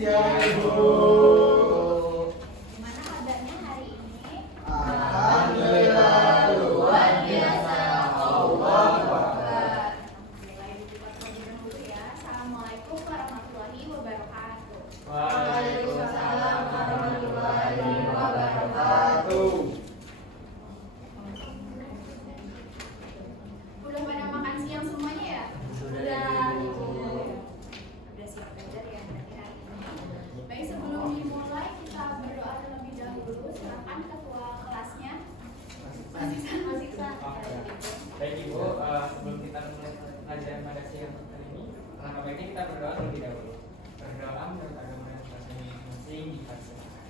siang Ibu. Gimana kabarnya hari ini? Alhamdulillah luar biasa. Allah Akbar. Alhamdulillah Ibu kita terlebih dahulu ya. Assalamualaikum warahmatullahi wabarakatuh. Waalaikumsalam warahmatullahi wabarakatuh. Udah pada makan siang semuanya ya? Sudah, Ibu. Udah siap belajar ya berarti hari ini. Baik, sebelum dimulai kita berdoa terlebih dahulu. Silakan ketua kelasnya. Mas Iksan. Baik Ibu, sebelum kita mulai pelajaran pada siang hari ini, alangkah baiknya kita berdoa terlebih dahulu. Berdoa menurut agama dan bahasanya masing-masing dipersilakan.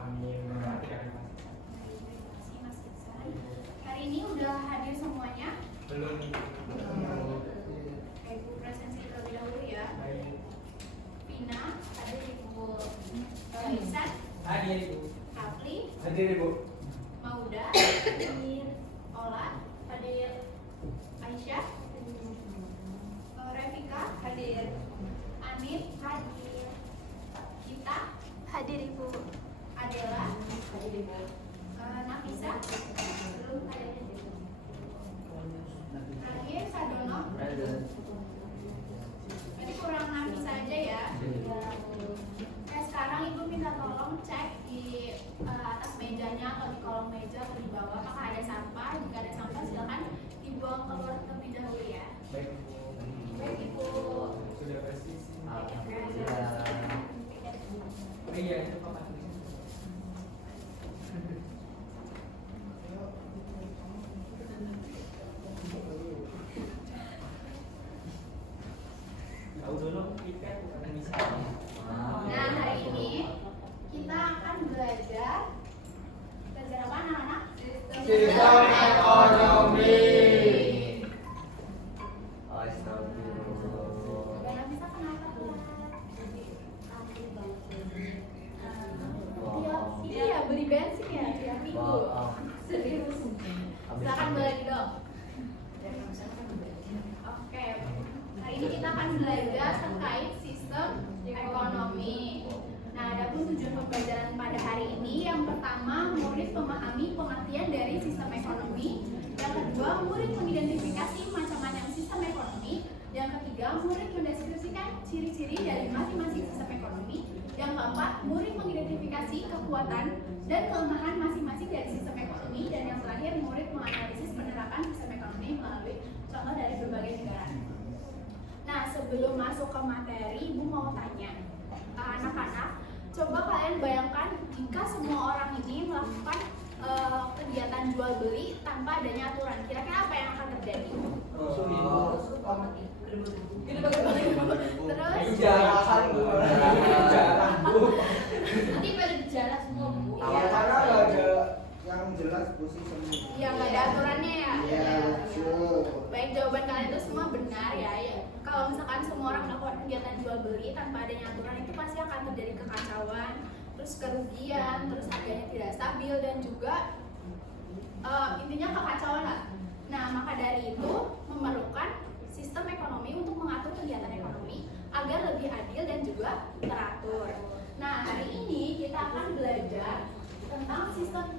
Amin. Berdoa tidak ada masalah. Terima kasih Mas Iksan. Hari ini udah hadir semuanya. Belum. Ibu presensi terlebih dahulu ya. Baik. Vina, hadir Ibu Iksan, Hadir Ibu. Kapli, Hadir Ibu. Mauda, hadir, Ola, hadir, Aisyah, Revika, hadir, Anit, hadir, Kita, Hadir Ibu. Adela, hadir Ibu, Nafisa, belum hadir. Terakhir Sadono, ini kurang Nafisa aja ya. Sekarang Ibu minta tolong cek di atas mejanya atau di kolong meja atau di bawah apakah ada sampah. Jika ada sampah silakan dibuang keluar terlebih dahulu ya. Baik Ibu. Baik Ibu. Sudah bersih. Alhamdulillah. Iya, itu Pak. Tahu dulu ikan bukan bisa. Nah, hari ini kita akan belajar apa anak-anak? Sistem ekonomi. Agak Nafisa kenapa tuh? Iya, beli bensin ya tiap minggu. Serius. Silakan balik dong. Oke, hari ini kita akan belajar terkait sistem ekonomi. Nah, adapun tujuan pembelajaran pada hari ini, yang pertama, murid memahami pengertian dari sistem ekonomi. Yang kedua, murid mengidentifikasi macam-macam sistem ekonomi. Yang ketiga, murid mendeskripsikan ciri-ciri dari masing-masing sistem ekonomi. Yang keempat, murid mengidentifikasi kekuatan dan kelemahan masing-masing dari sistem ekonomi. Dan yang terakhir, murid menganalisis penerapan sistem ekonomi melalui contoh dari berbagai negara. Nah, sebelum masuk ke materi, Ibu mau tanya ke anak-anak, coba kalian bayangkan jika semua orang ini melakukan kegiatan jual beli tanpa adanya aturan, kira-kira apa yang akan terjadi? Terus? Jarang Bu. Jarang Bu. Nanti pada gejala semua Bu. Karena nggak ada yang jelas posisinya. Ya, nggak ada aturannya ya. Iya, betul. Baik, jawaban kalian itu semua benar ya. Kalau misalkan semua orang melakukan kegiatan jual beli tanpa adanya aturan, itu pasti akan terjadi kekacauan, terus kerugian, terus harganya tidak stabil dan juga intinya kekacauan lah. Nah, maka dari itu memerlukan sistem ekonomi untuk mengatur kegiatan ekonomi agar lebih adil dan juga teratur. Nah, hari ini kita akan belajar tentang sistem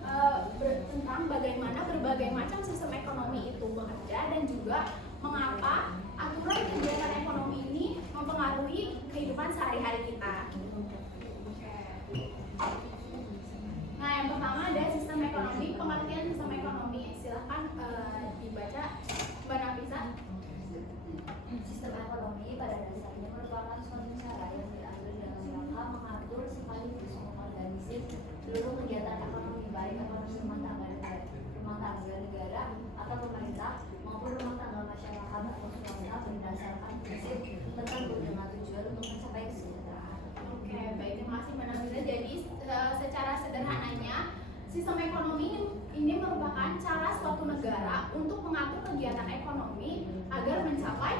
tentang bagaimana berbagai macam sistem ekonomi itu bekerja dan juga mengapa aturan kegiatan ekonomi ini mempengaruhi kehidupan sehari-hari kita. Nah, yang pertama ada sistem ekonomi, pengertian sistem ekonomi. Silahkan dibaca Mbak Nafisa. Sistem ekonomi pada dasarnya merupakan suatu cara yang diambil dalam rangka mengatur sekaligus mengorganisir seluruh kegiatan ekonomi, baik ekonomi rumah tangga negara atau pemerintah maupun rumah tangga masyarakat atau swasta berdasarkan prinsip tertentu dengan tujuan untuk mencapai kesejahteraan. Oke, baik, terima kasih Mbak Nafisa. Jadi secara sederhananya sistem ekonomi ini merupakan cara suatu negara untuk mengatur kegiatan ekonomi agar mencapai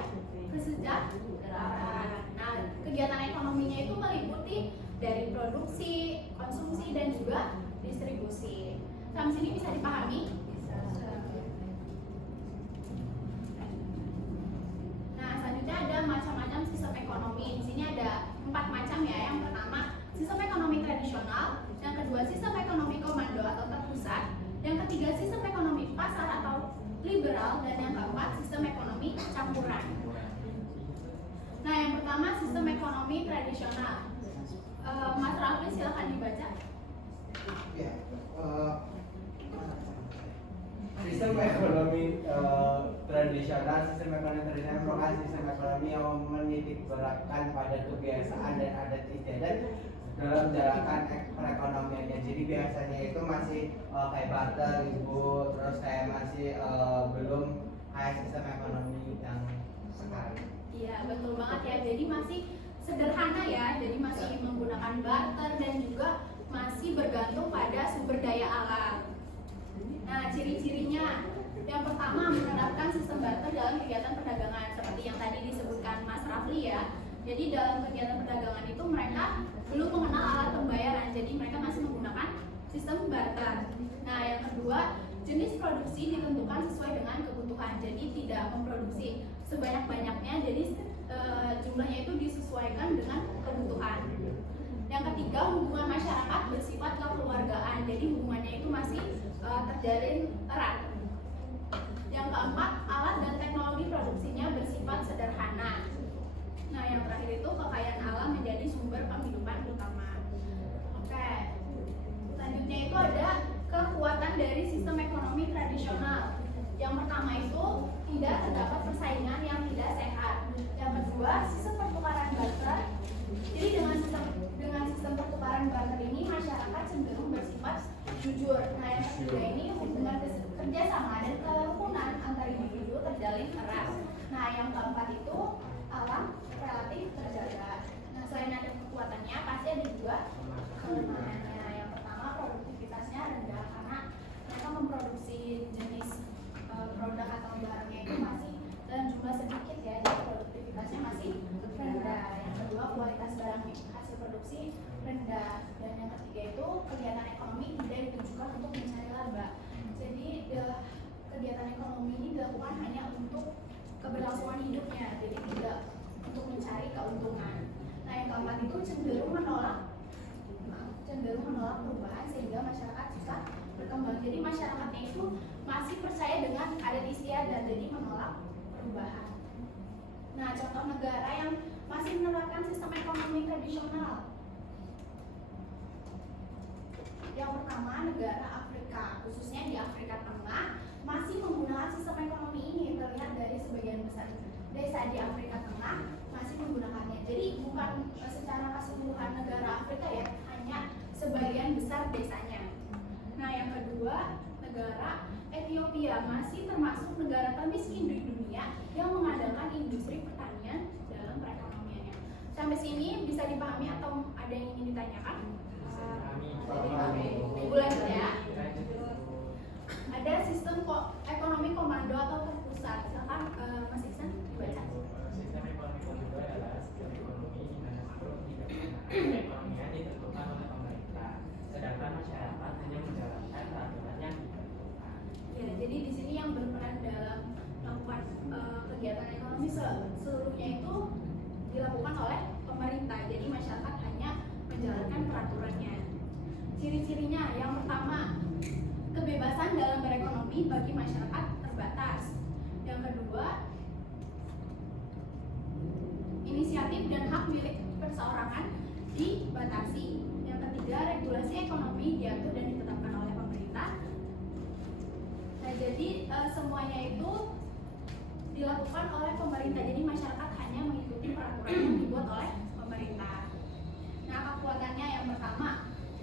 kesejahteraan. Nah, kegiatan ekonominya itu meliputi dari produksi, konsumsi, dan juga distribusi. Sampai sini bisa dipahami? Nah, pertama sistem ekonomi tradisional. Mas Rafli silakan dibaca. Ya, sistem ekonomi tradisional merupakan sistem ekonomi yang menitik beratkan pada kebiasaan dan adat istiadat dalam menjalankan perekonomiannya. Jadi biasanya itu masih kayak barter gitu, terus kayak masih belum kayak sistem ekonomi yang sekarang. Iya, betul banget ya. Jadi masih sederhana ya. Jadi masih menggunakan barter dan juga masih bergantung pada sumber daya alam. Nah, ciri-cirinya yang pertama menerapkan sistem barter dalam kegiatan perdagangan seperti yang tadi disebutkan Mas Rafli ya. Jadi dalam kegiatan perdagangan itu mereka belum mengenal alat pembayaran, jadi mereka masih menggunakan sistem barter. Nah, yang kedua, jenis produksi ditentukan sesuai dengan kebutuhan, jadi tidak memproduksi sebanyak-banyaknya, jadi jumlahnya itu disesuaikan dengan kebutuhan. Yang ketiga, hubungan masyarakat bersifat kekeluargaan, jadi hubungannya itu masih terjalin erat. Yang keempat, alat dan teknologi produksinya bersifat sederhana. Nah, yang terakhir itu kekayaan alam menjadi sumber penghidupan utama. Oke, selanjutnya itu ada kekuatan dari sistem ekonomi tradisional. Yang pertama itu tidak terdapat persaingan yang tidak sehat. Yang kedua, sistem pertukaran barter. Jadi dengan sistem pertukaran barter ini masyarakat cenderung bersifat jujur. Nah, yang ketiga ini hubungan kerjasama dan kerukunan antar individu terjalin erat. Nah, yang keempat itu alam relatif terjaga. Nah, selain ada kekuatannya, pasti ada juga kelemahannya. Yang pertama, produktivitasnya rendah karena mereka memproduksi jenis produk atau barangnya itu masih dalam jumlah sedikit ya, jadi produktivitasnya masih rendah. Yang kedua, kualitas barang hasil produksi rendah. Dan yang ketiga itu kegiatan ekonomi tidak ditujukan untuk mencari laba. Jadi kegiatan ekonomi ini dilakukan hanya untuk keberlangsungan hidupnya, jadi tidak untuk mencari keuntungan. Nah, yang keempat itu cenderung menolak perubahan sehingga masyarakat susah berkembang. Jadi masyarakatnya itu masih percaya dengan adat istiadat, jadi menolak perubahan. Nah, contoh negara yang masih menerapkan sistem ekonomi tradisional. Yang pertama, negara Afrika, khususnya di Afrika Tengah, masih menggunakan sistem ekonomi ini. Terlihat dari sebagian besar desa di Afrika Tengah masih menggunakannya. Jadi bukan secara keseluruhan negara Afrika ya, hanya sebagian besar desanya. Nah, yang kedua, negara Ethiopia masih termasuk negara termiskin di dunia yang mengandalkan industri pertanian dalam perekonomiannya. Sampai sini bisa dipahami atau ada yang ingin ditanyakan? Ibu lanjut ya. Ada sistem ekonomi komando atau terpusat. Silakan Mas Iksan dibaca. Sistem ekonomi komando adalah sistem ekonomi di mana seluruh perekonomian ditentukan oleh pemerintah, sedangkan masyarakat hanya menjalankan peraturan yang ditentukan. Ya, jadi di sini yang berperan dalam melakukan kegiatan ekonomi seluruhnya itu dilakukan oleh pemerintah. Jadi masyarakat hanya menjalankan peraturannya. Ciri-cirinya yang pertama, kebebasan dalam berekonomi bagi masyarakat terbatas. Yang kedua, inisiatif dan hak milik perseorangan dibatasi. Yang ketiga, regulasi ekonomi diatur dan ditetapkan oleh pemerintah. Nah, jadi semuanya itu dilakukan oleh pemerintah. Jadi masyarakat hanya mengikuti peraturan yang dibuat oleh pemerintah. Nah, kekuatannya yang pertama,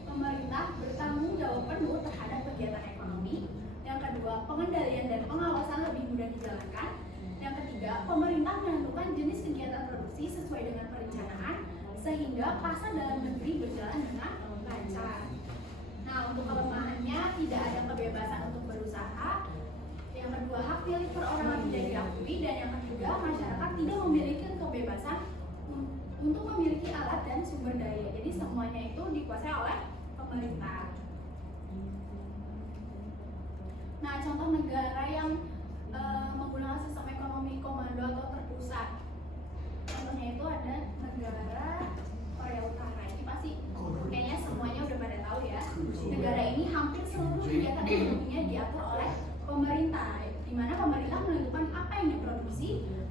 pemerintah bertanggung jawab penuh terhadap kegiatan ekonomi. Yang kedua, pengendalian dan pengawasan lebih mudah dijalankan. Yang ketiga, pemerintah menentukan jenis kegiatan produksi sesuai dengan perencanaan sehingga pasar dalam negeri berjalan dengan lancar. Nah, untuk kelemahannya tidak ada kebebasan untuk berusaha. Yang kedua, hak milik perorangan tidak diakui. Dan yang ketiga, masyarakat tidak memiliki kebebasan untuk memiliki alat dan sumber daya. Jadi semuanya itu dikuasai oleh pemerintah. Nah, contoh negara yang menggunakan sistem ekonomi komando atau terpusat, contohnya itu ada negara Korea Utara. Ini pasti kayaknya semuanya udah pada tahu ya. Negara ini hampir seluruh kegiatan ekonominya diatur oleh pemerintah, di mana pemerintah menentukan apa yang diproduksi,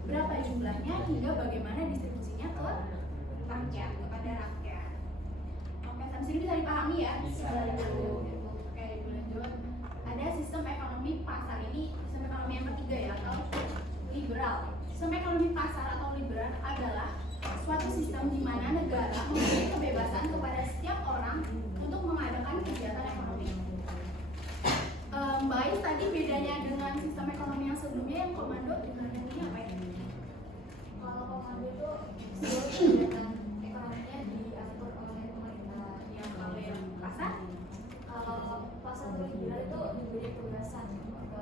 berapa jumlahnya, hingga bagaimana distribusinya distribusinya ke rakyat, kepada rakyat. Oke, sampai sini bisa dipahami ya? Bisa. Oke, lanjut. Ada sistem ekonomi pasar, ini sistem ekonomi yang ketiga ya, atau liberal. Sistem ekonomi pasar atau liberal adalah suatu sistem di mana negara memberi kebebasan kepada setiap orang untuk mengadakan kegiatan ekonomi. Baik, tadi bedanya dengan sistem ekonomi yang sebelumnya yang komando dengan yang ini apa ya? Kalau komando itu seluruh kegiatan ekonominya diatur oleh pemerintah. Yang kalau yang pasar? Kalau pasar liberal itu diberi tugasan ke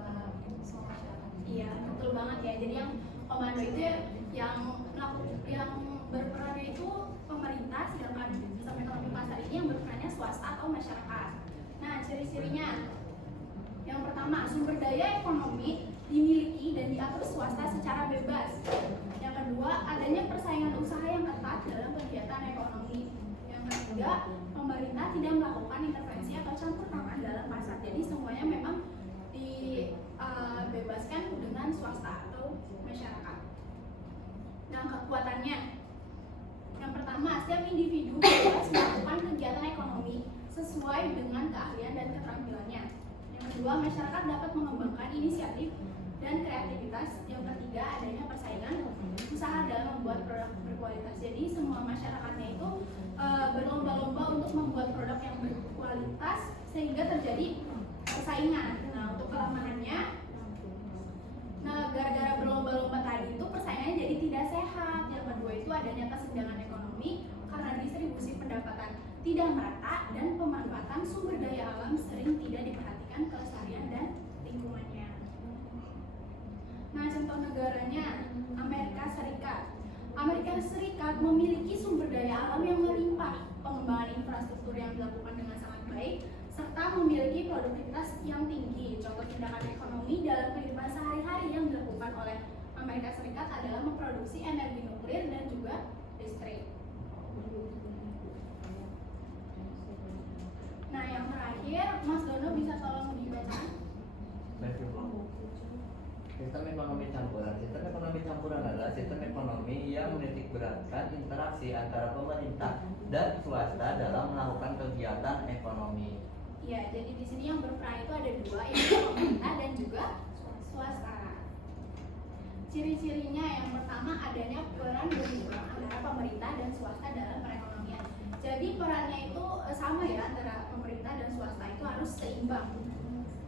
semua masyarakat. Iya, betul banget ya. Jadi yang komando itu yang berperan itu pemerintah, sedangkan sistem ekonomi pasar ini yang berperannya swasta atau masyarakat. Nah, ciri-cirinya yang pertama, sumber daya ekonomi dimiliki dan diatur swasta secara bebas. Yang kedua, adanya persaingan usaha yang ketat dalam kegiatan ekonomi. Yang ketiga, pemerintah tidak melakukan intervensi atau campur tangan dalam pasar. Jadi semuanya memang dibebaskan dengan swasta atau masyarakat. Nah, kekuatannya, yang pertama, setiap individu bebas melakukan kegiatan ekonomi sesuai dengan keahlian dan keterampilannya. Yang kedua, masyarakat dapat mengembangkan inisiatif dan kreativitas. Yang ketiga, adanya persaingan usaha dalam membuat produk berkualitas. Jadi semua masyarakatnya itu berlomba-lomba untuk membuat produk yang berkualitas sehingga terjadi persaingan. Nah, untuk kelemahannya, gara-gara berlomba-lomba tadi itu persaingannya jadi tidak sehat. Yang kedua itu adanya kesenjangan ekonomi karena distribusi pendapatan tidak merata dan pemanfaatan sumber daya alam sering tidak diperhatikan kelestarian dan lingkungannya. Nah, contoh negaranya Amerika Serikat. Amerika Serikat memiliki sumber daya alam yang melimpah, pengembangan infrastruktur yang dilakukan dengan sangat baik, serta memiliki produktivitas yang tinggi. Contoh tindakan ekonomi dalam kehidupan sehari-hari yang dilakukan oleh Amerika Serikat adalah memproduksi energi nuklir dan juga listrik. Nah, yang terakhir, Mas Dono bisa tolong dibacakan? Sistem ekonomi campuran. Sistem ekonomi campuran adalah sistem ekonomi yang menitik beratkan interaksi antara pemerintah dan swasta dalam melakukan kegiatan ekonomi. Ya, jadi di sini yang berperan itu ada dua, yaitu pemerintah dan juga swasta. Ciri-cirinya yang pertama adanya peran berimbang antara pemerintah dan swasta dalam perekonomian. Jadi perannya itu sama ya antara pemerintah dan swasta, itu harus seimbang.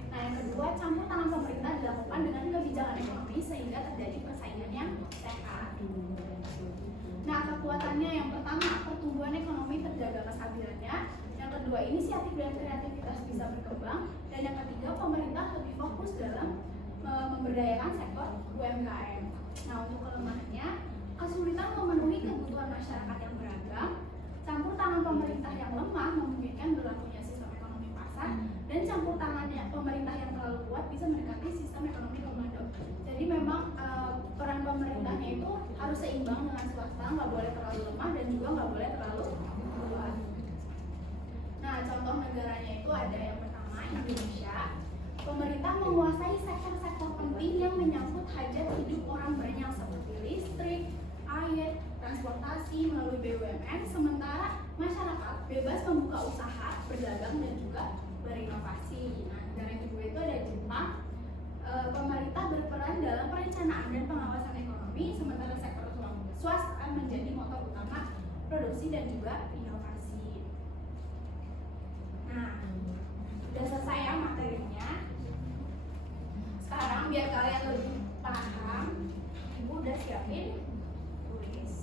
Nah, yang kedua, campur tangan pemerintah dilakukan dengan kebijakan ekonomi sehingga terjadi persaingan yang sehat. Nah, kekuatannya yang pertama, pertumbuhan ekonomi terjaga kestabilannya. Yang kedua, inisiatif dan kreativitas bisa berkembang. Dan yang ketiga, pemerintah lebih fokus dalam memberdayakan sektor UMKM. Nah, untuk kelemahannya, kesulitan memenuhi kebutuhan masyarakat yang beragam, campur tangan pemerintah yang lemah memungkinkan berlakunya sistem ekonomi pasar, dan campur tangannya pemerintah yang terlalu kuat bisa mendekati sistem ekonomi komando. Jadi memang peran pemerintahnya itu harus seimbang dengan swasta, nggak boleh terlalu lemah dan juga nggak boleh terlalu kuat. Nah, contoh negaranya itu ada yang pertama Indonesia. Pemerintah menguasai sektor-sektor penting yang menyangkut hajat hidup orang banyak seperti listrik, air, transportasi melalui BUMN, sementara masyarakat bebas membuka usaha, berdagang dan juga berinovasi. Nah, negara yang kedua itu ada Jepang. Pemerintah berperan dalam perencanaan dan pengawasan ekonomi, sementara sektor swasta menjadi motor utama produksi dan juga inovasi. Nah, sudah selesai ya materinya. Sekarang biar kalian lebih paham, Ibu udah siapin tulis.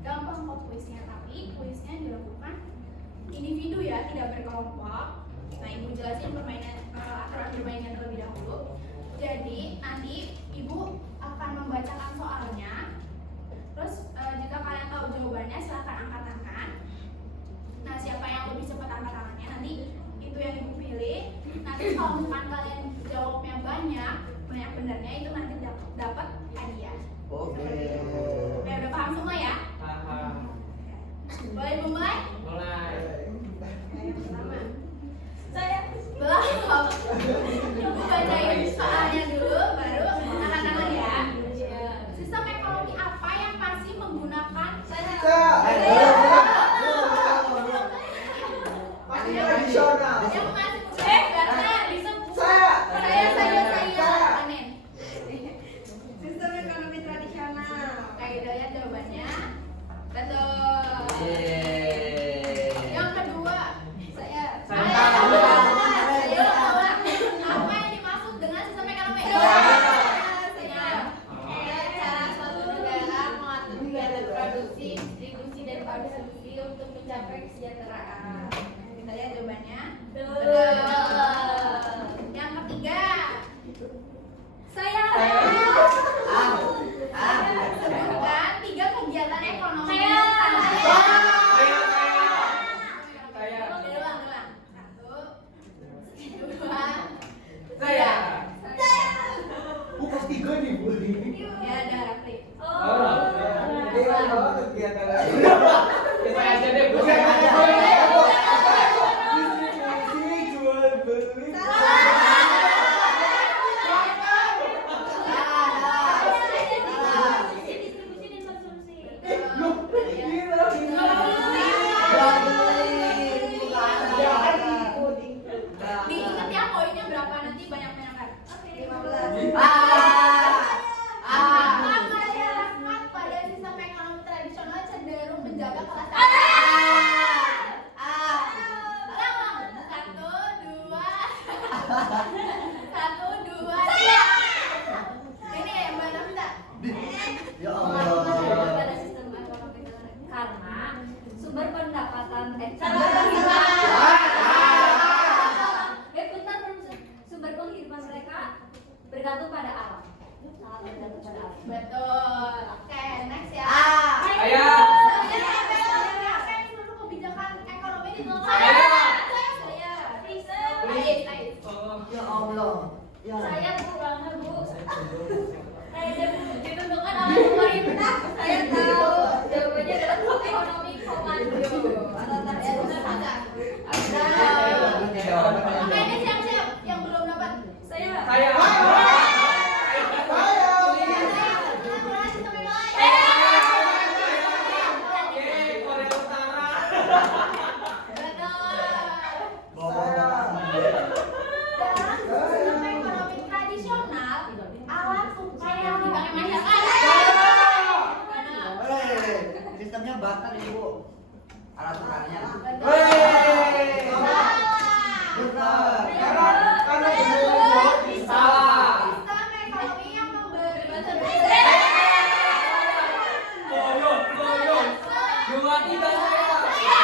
Gampang kok kuisnya, tapi kuisnya dilakukan individu ya, tidak berkelompok. Nah, Ibu jelasin aturan bermainnya terlebih dahulu. Jadi nanti Ibu akan membacakan soalnya. Terus jika kalian tahu jawabannya silahkan angkat tangan. Nah, siapa yang lebih cepat angkat tangannya nanti itu yang Ibu pilih. Nanti kalau misalkan kalian jawabnya banyak benernya, itu nanti dapat hadiah. Oke. Oke, udah paham semua ya? Paham. Boleh mulai? Mulai. Yang pertama, saya belum. Ibu bacain soalnya dulu, baru angkat tangan beli. Distribusi dan konsumsi. Loh, gila, Diingat ya poinnya berapa nanti banyak menangkan. 15. Masyarakat pada sistem ekonomi tradisional cenderung menjaga kelas Satu, dua, tiga. Ini ya Mbak Nafisa. Ya Pada sistem ekonomi karena sumber pendapatan sumber penghidupan mereka bergantung pada alam. Sangat bergantung pada alam. Betul. Oke, next ya. Saya. Siapa yang seluruh kebijakan ekonomi di Indonesia? Saya. Ais. Ya Allah. Ya. Saya Bu Rana Bu. Ditentukan oleh pemerintah. Saya tahu jawabannya adalah ekonomi komando atau Ada. Oke, ini siap-siap yang belum dapat. Saya Korea Utara. Dalam sistem ekonomi tradisional, alat tukar yang dipakai masyarakat. Sistemnya bakar Ibu. Alat tukarnya. Salah. Karena Salah. Sistem ekonomi yang memberi Loyo. 2, 3 saya.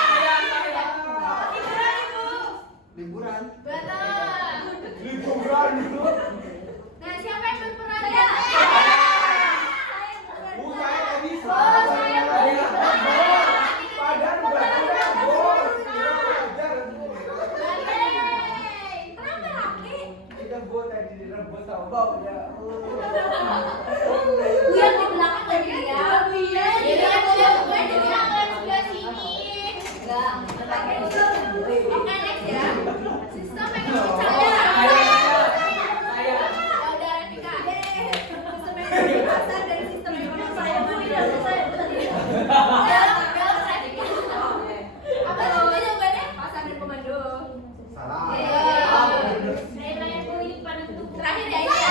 Liburan. Betul. liburan itu. Nah, siapa yang berperan? Saya tadi Oh, saya Padahal bukan bos. Kenapa laki? Kita buat tadi direbut sama bau ya. Yang di belakang lagi ya. Jadi aku lihat gue jadi akan sebelah sini. enggak Oke, next ya. Sistem ekonomi Saya. Ya udah Rafika. Sistem ekonomi pasar dan sistem ekonomi saya. Apa tuh jawabannya? Pasar dan komando. Salah. saya layak kulit pada tubuh. Terakhir ya ini ya.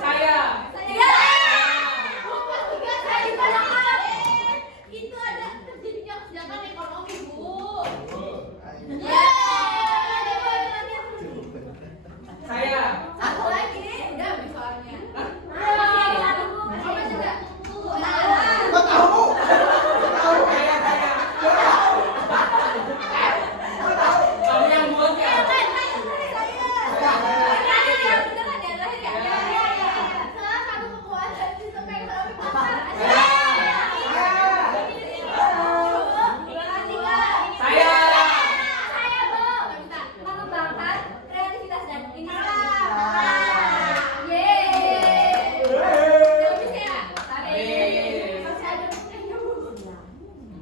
Saya. Itu ada terjadinya kebijakan ekonomi, Bu. Saya. Satu lagi nih, udah habis soalnya. Apa juga? Kok tahu? Kamu yang buat ya? Salah satu kekuatan sistem ekonomi pasar. Saya. Mengembangkan kreativitas dan inovasi.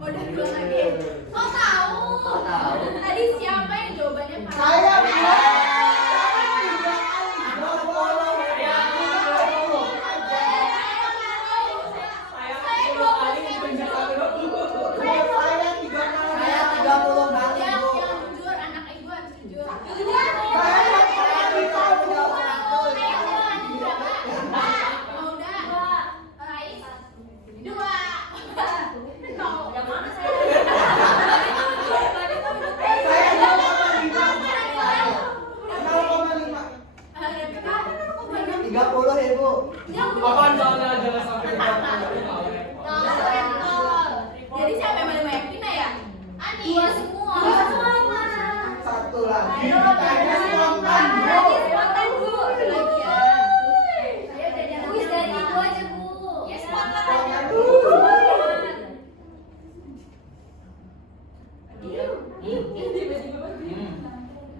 Udah dua lagi. Kok tahu? Tadi siapa yang jawabannya Pak? Saya Saya 10 kali penjara dulu. Saya 3 kali. Saya 30 kali, Yang Bu. jujur, anak ibu harus jujur. Saya Mau udah? Ais? Dua. Yang mana saya? Saya 0,5. 30 Ibu. Apaan soalnya jelas sampai Jadi siapa yang paling banyak Vina ya? Ani. Dua semua. Satu lagi. Ayo, Tanya spontan, Bu. Spontan, Bu. Lagi ya. Saya udah jalan. Kuis dari Ibu aja, Bu. Ya, spontan Spontan. aja.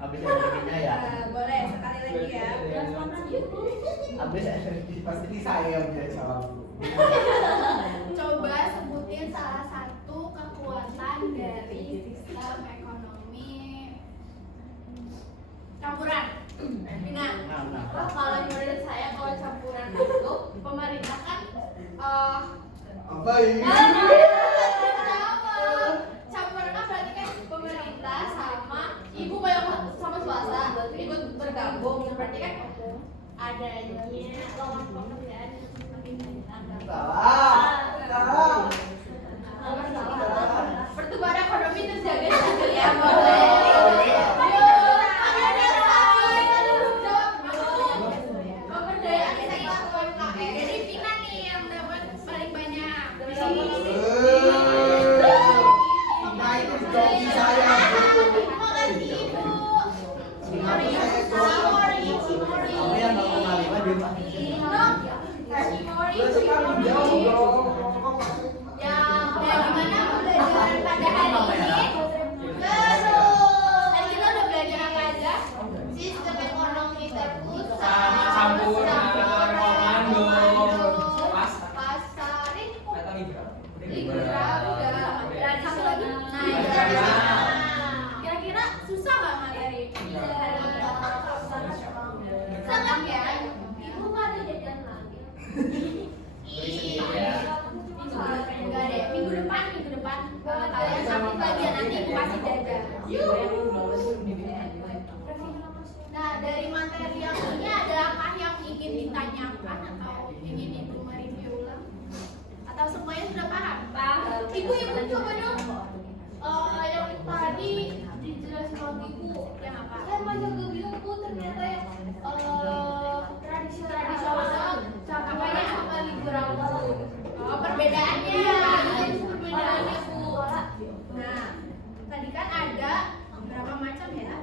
Habis yang begini ya. Boleh sekali lagi ya. Spontan, Bu. Habis Pasti saya yang bisa jawab. Coba sebutin salah satu kekuatan dari sistem ekonomi campuran. Nah, kalau menurut saya kalau campuran itu pemerintah kan Apa ini? campuran kan berarti kan pemerintah sama ibu kayak sama swasta ikut bergabung, berarti kan adanya lowongan pekerjaan yang semakin banyak. Salah. Pertumbuhan ekonomi terjaga stabil ya, boleh. Pemberdayaan sektor UMKM. Jadi Vina nih yang dapat paling banyak. Nah itu joki saya. Makasih Ibu. kamu yang nggak kenal lima dia mah. Lu sekarang jauh dong. Ya, gimana pembelajaran pada hari ini? Betul. Tadi kita udah belajar apa aja? Sistem ekonomi terpusat, Campuran, komando, pasar, atau liberal. liberal udah. Dan satu lagi, nah ini tadi kira-kira susah nggak materi? Senang ya? Ibu nggak ada jajan lagi. Iya. Enggak deh, minggu depan kalian sakit lagi ya, nanti aku kasih jajan. Nah, dari materi yang ini adakah yang ingin ditanyakan atau ingin Ibu mereview ulang? Atau semuanya sudah paham? Paham. Ibu coba dong. Yang tadi dijelasin sama Ibu yang apa? Saya masih ke bingung Bu, ternyata yang Tradisional, apanya? sama liberal Bu. Oh, perbedaannya. Perbedaannya Bu. Nah, tadi kan ada berapa macam ya?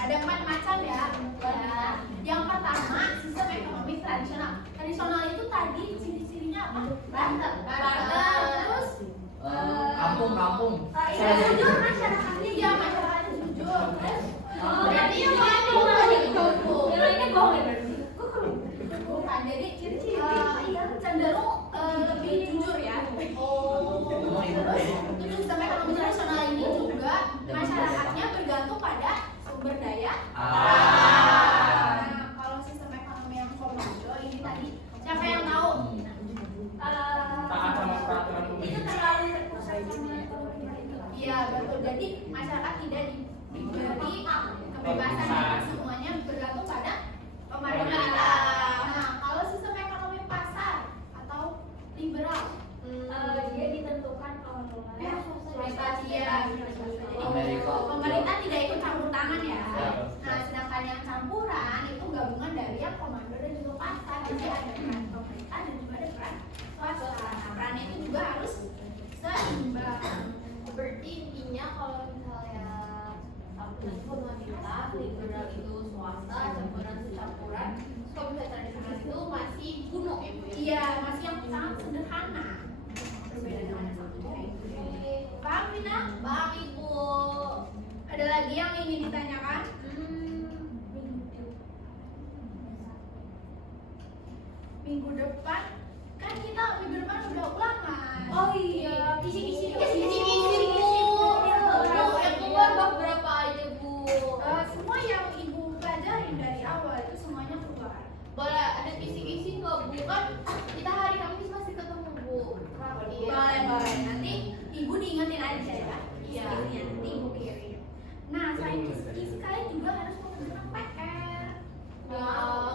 Ada 4 macam ya. Yang pertama, sistem ekonomi tradisional. Tradisional itu tadi ciri-cirinya apa? Barter. Terus Kampung. iya, jujur masyarakatnya, iya masyarakatnya jujur. Berarti yang lain bukan itu. Yang lainnya bohong ya berarti. Bukan, jadi cenderung lebih jujur ya. Terus sistem ekonomi tradisional ini juga masyarakatnya bergantung pada sumber daya. Nah, kalau sistem ekonomi yang komando ini tadi, siapa yang tahu? Taat sama peraturan Itu pemerintah. terlalu terpusat sama ekonomi itu. Iya betul. Jadi masyarakat tidak diberi kebebasan ya, semuanya bergantung pada pemerintah. Nah, kalau sistem ekonomi pasar atau liberal, Dia ditentukan oleh swasta ya. Jadi Amerika. pemerintah tidak ikut campur tangan ya. Ya. Nah, sedangkan yang campuran itu gabungan dari yang komando dan juga pasar. Jadi ada peran pemerintah dan juga ada peran swasta. Nah, perannya itu juga harus seimbang. Berarti intinya kalau misalnya campuran itu pemerintah, liberal itu swasta, campuran itu campuran. Kalau misalnya tradisional itu masih kuno ya Bu ya? Iya, masih yang sangat sederhana. Perbedaan mana satu dari itu. Paham, Vina? Bang Ibu. Ada lagi yang ingin ditanyakan? Minggu depan kan kita minggu depan udah ulangan. Oh iya, kisi-kisi dulu. Kisi-kisi Bu. Bu, yang keluar bab berapa aja Bu? Semua yang Ibu pelajarin dari awal itu semuanya keluar. Boleh ada kisi-kisi nggak Bu? Kan kita hari Kamis masih ketemu Bu. Boleh. Nanti Ibu diingetin aja ya. Iya. Kisi-kisinya nanti Ibu kirim. Nah, selain kisi-kisi kalian juga harus mengerjakan PR. Ya,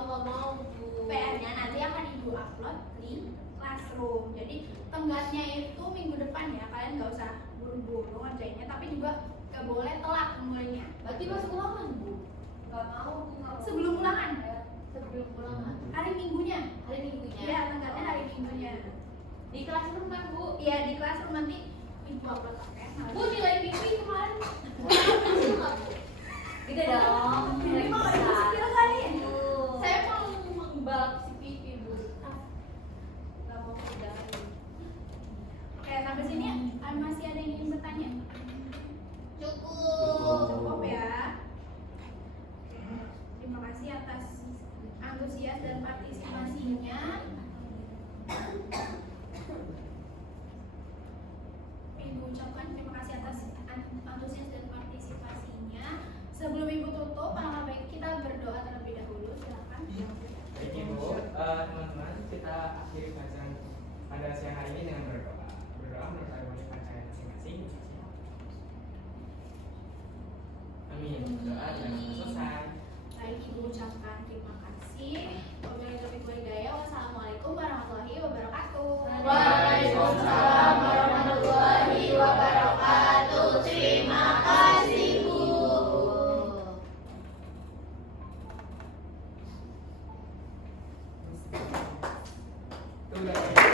nggak mau Bu. PR-nya nanti akan Ibu upload di Classroom. Jadi tenggatnya itu minggu depan ya. Kalian nggak usah buru-buru ngerjainnya, tapi juga nggak boleh telat mulainya. Berarti masuk ulangan Bu? Nggak mau Bu. Sebelum ulangan, Sebelum ulangan. hari Minggunya. Hari Minggunya. Iya, tenggatnya hari Minggunya. Di Classroom kan Bu? Iya, di Classroom nanti Ibu upload pakai. Bu nilai mimpi kemarin kecil nggak Bu? Gede dong. Ini mau kecil kali ya? Saya mau membalap si pipi Bu. Nggak mau kerja. Oke, sampai sini masih ada yang ingin bertanya? Cukup. Cukup ya. Terima kasih atas antusias dan partisipasi teman-teman, kita akhiri pelajaran pada siang hari ini dengan berdoa. Berdoa menurut agama percaya masing-masing. Amin. Doa dan selesai. Baik, Ibu ucapkan terima kasih. Wabillahi taufiq wal hidayah. Wassalamualaikum warahmatullahi wabarakatuh. Waalaikumsalam warahmatullahi wabarakatuh. Terima kasih, Bu. Tugas